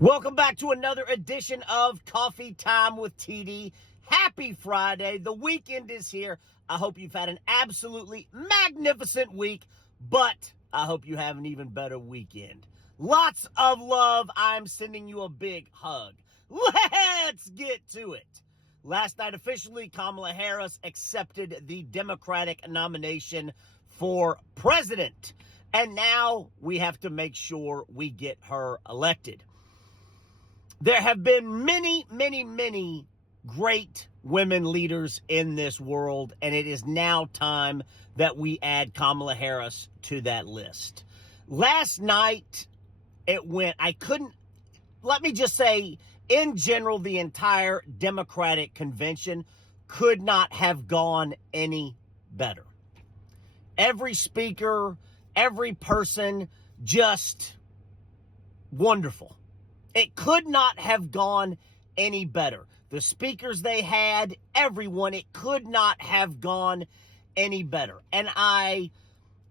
Welcome back to another edition of Coffee Time with TD. Happy Friday. The weekend is here. I hope you've had an absolutely magnificent week, but I hope you have an even better weekend. Lots of love. I'm sending you a big hug. Let's get to it. Last night, officially, Kamala Harris accepted the Democratic nomination for president. And now we have to make sure we get her elected. There have been many great women leaders in this world, and it is now time that we add Kamala Harris to that list. Last night, let me just say, in general, the entire Democratic convention could not have gone any better. Every speaker, every person, just wonderful. It could not have gone any better. The speakers they had, everyone, it could not have gone any better. And I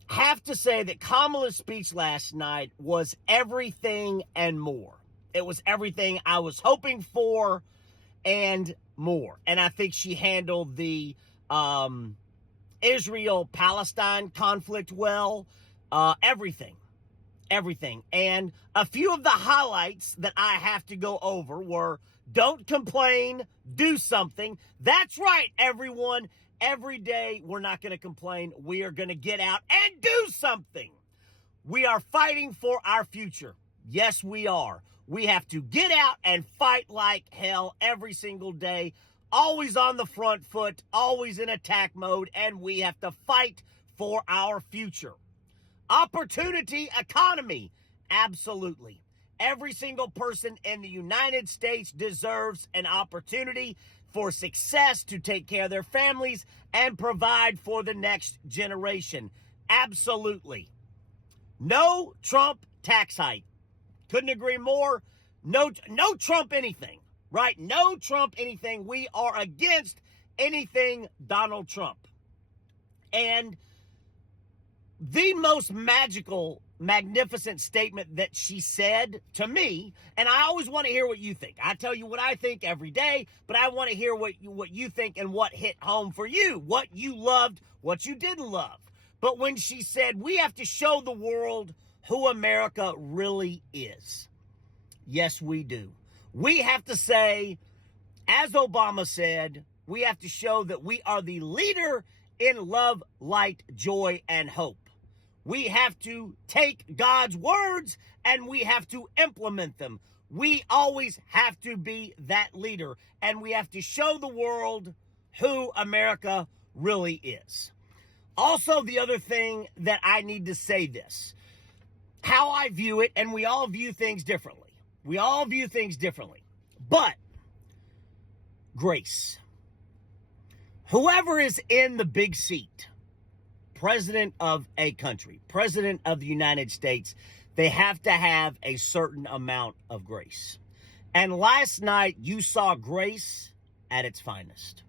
have to say that Kamala's speech last night was everything and more. It was everything I was hoping for and more. And I think she handled the Israel-Palestine conflict well. Everything. And a few of the highlights that I have to go over were: don't complain, do something. That's right, everyone. Every day we're not going to complain. We are going to get out and do something. We are fighting for our future. Yes, we are. We have to get out and fight like hell every single day, always on the front foot, always in attack mode, and we have to fight for our future. Opportunity economy. Absolutely. Every single person in the United States deserves an opportunity for success, to take care of their families and provide for the next generation. Absolutely. No Trump tax hike. Couldn't agree more. No Trump anything, right? No Trump anything. We are against anything Donald Trump. And the most magnificent statement that she said to me, and I always want to hear what you think. I tell you what I think every day, but I want to hear what you think and what hit home for you, what you loved, what you didn't love. But when she said, we have to show the world who America really is. Yes, we do. We have to say, as Obama said, we have to show that we are the leader in love, light, joy, and hope. We have to take God's words and we have to implement them. We always have to be that leader, and we have to show the world who America really is. Also, the other thing that I need to say this, how I view it, and we all view things differently. But grace. Whoever is in the big seat, president of a country, president of the United States, they have to have a certain amount of grace. And last night you saw grace at its finest.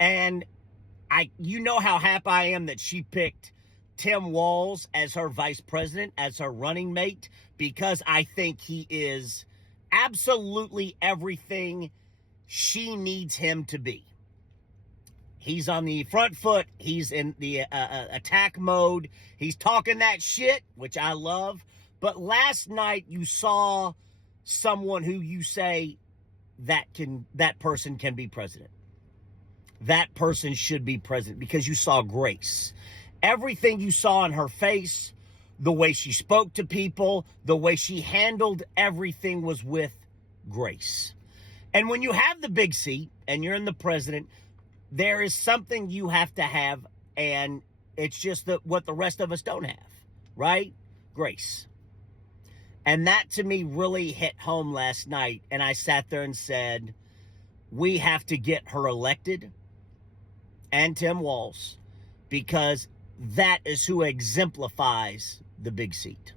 And you know how happy I am that she picked Tim Walz as her vice president, as her running mate, because I think he is absolutely everything she needs him to be. He's on the front foot. He's in the attack mode. He's talking that shit, which I love. But last night you saw someone who you say that person can be president. That person should be president, because you saw grace. Everything you saw in her face, the way she spoke to people, the way she handled everything was with grace. And when you have the big seat and you're in the president, there is something you have to have, and it's just what the rest of us don't have, right? Grace. And that to me really hit home last night, and I sat there and said, we have to get her elected, and Tim Walz, because that is who exemplifies the big seat.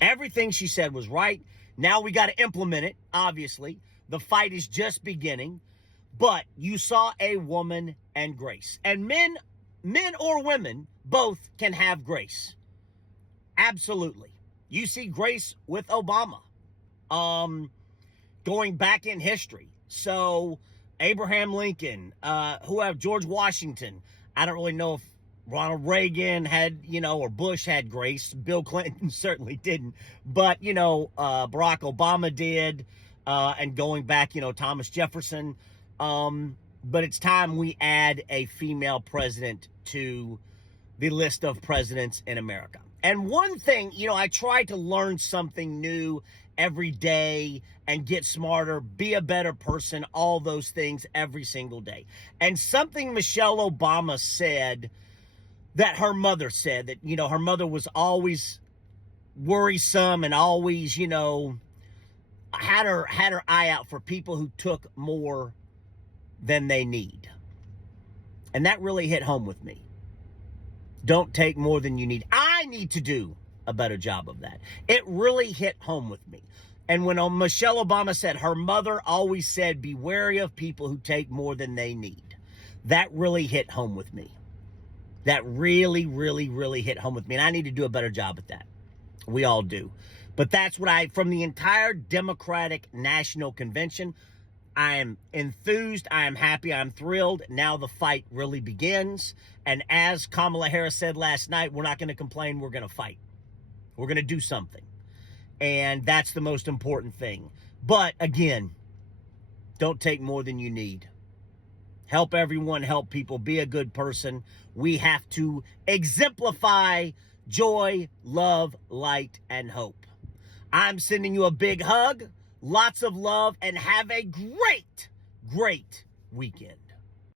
Everything she said was right. Now we got to implement it, obviously. The fight is just beginning. But you saw a woman and grace. And men or women, both can have grace. Absolutely. You see grace with Obama. going back in history. So Abraham Lincoln, George Washington. I don't really know if Ronald Reagan had, or Bush had grace. Bill Clinton certainly didn't. But, Barack Obama did. And going back, Thomas Jefferson. But it's time we add a female president to the list of presidents in America. And one thing, I try to learn something new every day and get smarter, be a better person, all those things every single day. And something Michelle Obama said that her mother said, that, her mother was always worrisome and always, had her eye out for people who took more than they need. And that really hit home with me. Don't take more than you need. I need to do a better job of that. It really hit home with me. And when Michelle Obama said her mother always said, be wary of people who take more than they need, that really hit home with me. That really, really, really hit home with me. And I need to do a better job at that. We all do. But that's what from the entire Democratic National Convention, I am enthused, I am happy, I'm thrilled. Now the fight really begins. And as Kamala Harris said last night, we're not going to complain, we're going to fight. We're going to do something. And that's the most important thing. But again, don't take more than you need. Help everyone, help people, be a good person. We have to exemplify joy, love, light, and hope. I'm sending you a big hug. Lots of love, and have a great, great weekend.